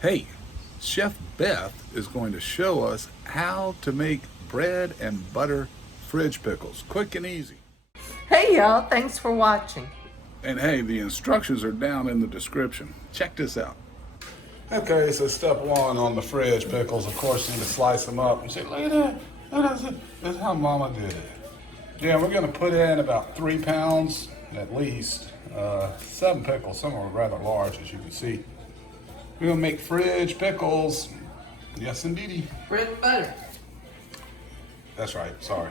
Hey, Chef Beth is going to show us how to make bread and butter fridge pickles, quick and easy. Hey y'all, thanks for watching. And hey, the instructions are down in the description. Check this out. Okay, so step one on the fridge pickles, of course, you need to slice them up. And say, look at that. That's how Mama did it. Yeah, we're going to put in about 3 pounds at least. 7 pickles, some are rather large, as you can see. We're going to make fridge pickles. Yes, indeedy. Bread and butter. That's right, sorry.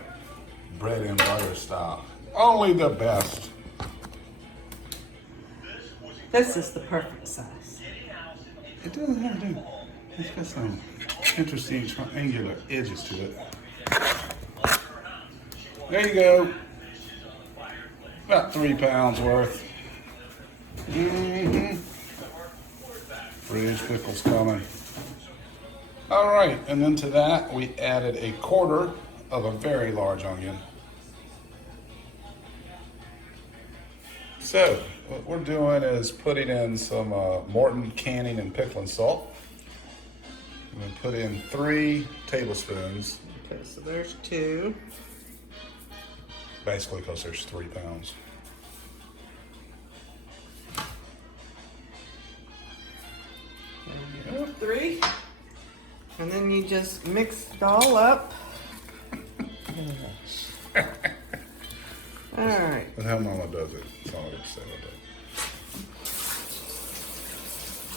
Bread and butter style. Only the best. This is the perfect size. It doesn't have to. It's got some interesting triangular edges to it. There you go. About 3 pounds worth. Fridge pickles coming. All right, and then to that we added a quarter of a very large onion. So what we're doing is putting in some Morton canning and pickling salt. I'm going to put in 3 tablespoons. Okay, so there's 2. Basically because there's 3 pounds. There you go, 3. And then you just mix it all up. All right. That's how Mama does it. That's all I got to say about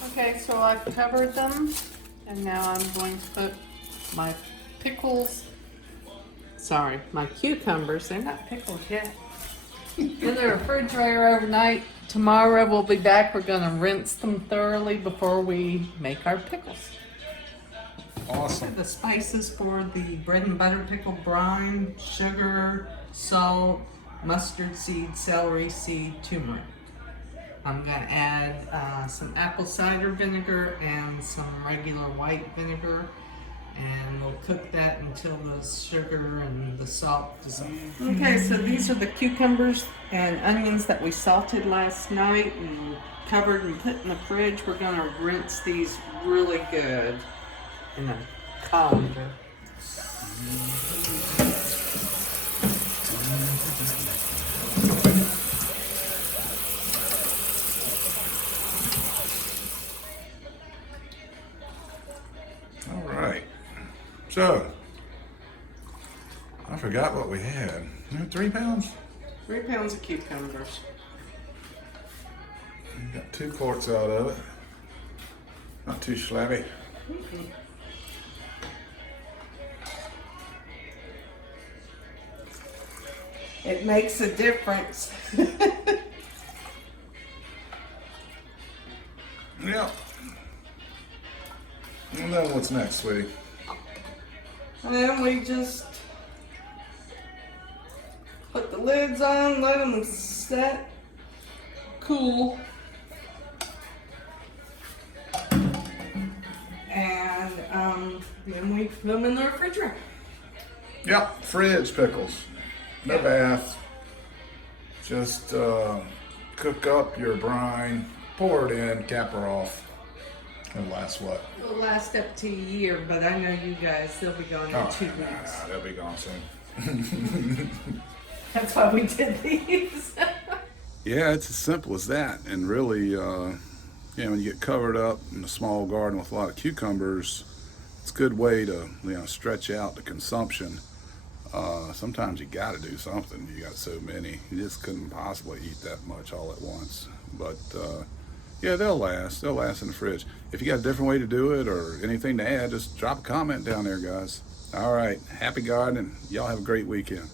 that. Okay, so I've covered them, and now I'm going to put my pickles, sorry, my cucumbers, they're not pickles yet, in the refrigerator overnight. Tomorrow we'll be back. We're going to rinse them thoroughly before we make our pickles. Awesome. The spices for the bread and butter pickle: brine, sugar, salt, mustard seed, celery seed, turmeric. I'm going to add some apple cider vinegar and some regular white vinegar, and we'll cook that until the sugar and the salt dissolve. Okay, so these are the cucumbers and onions that we salted last night and covered and put in the fridge. We're going to rinse these really good in a colander. All right. So, I forgot what we had. 3 pounds? 3 pounds of cucumbers. Got 2 quarts out of it. Not too shabby. It makes a difference. Yeah. And then what's next, sweetie? And then we just put the lids on, let them set, cool. And then we put them in the refrigerator. Yep, fridge pickles. No bath. Just cook up your brine, pour it in, cap her off. It'll last what? It'll last up to a year, but I know you guys, they'll be gone in 2 weeks. They'll be gone soon. That's why we did these. Yeah, it's as simple as that. And really, when you get covered up in a small garden with a lot of cucumbers, it's a good way to stretch out the consumption. Sometimes you got to do something. You got so many, you just couldn't possibly eat that much all at once. But yeah, they'll last. They'll last in the fridge. If you got a different way to do it or anything to add, just drop a comment down there, guys. All right, happy gardening. Y'all have a great weekend.